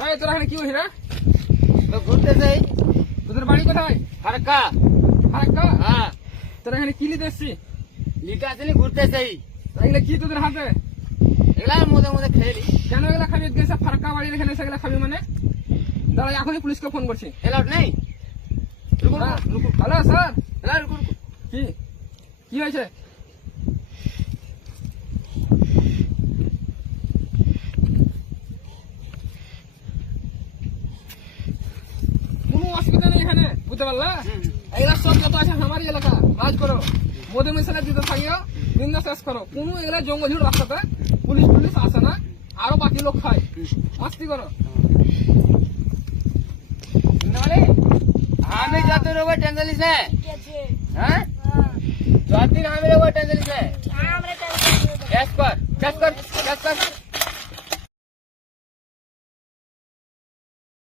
এই তোরা এখানে কি হইছিস রে? তো ঘুরতে যাই তোদের বাড়ি কোথায়? ফারাক্কা। ফারাক্কা? হ্যাঁ, তোরা এখানে কি নিতে এসছিস? লিটা আসলে ঘুরতে যাই। এগুলা কি তোদের হাতে? এগুলা মধ্যে মধ্যে খেলি। কেন এগুলা খাবি? গেছে ফারাক্কা বাড়ির এখানে সেগুলা খাবি মানে? দাঁড়া এখনই পুলিশকে ফোন করছি। এলাউড নেই। রুকো হ্যাঁ। রুকো হ্যালো স্যার, রুকো রুকো। কি কি হয়েছে? কোনো অসুবিধা নেই এখানে, বুঝতে পারলা? এগুলা সব যত আছে আমারই এলাকা, কাজ করো। মধ্যে মিশালে দিতে থাকিও, দিনটা শেষ করো। কোনো এগুলা জঙ্গল ঝুড় রাস্তাতে পুলিশ পুলিশ আসে না, আরো বাকি লোক খায়। মাস্তি করো। নালে আমি যত রোবো টেনশন লিছে। হ্যাঁ, যতদিন আমি রোবো টেনশন লিছে। ক্যাশ কর ক্যাশ কর ক্যাশ কর।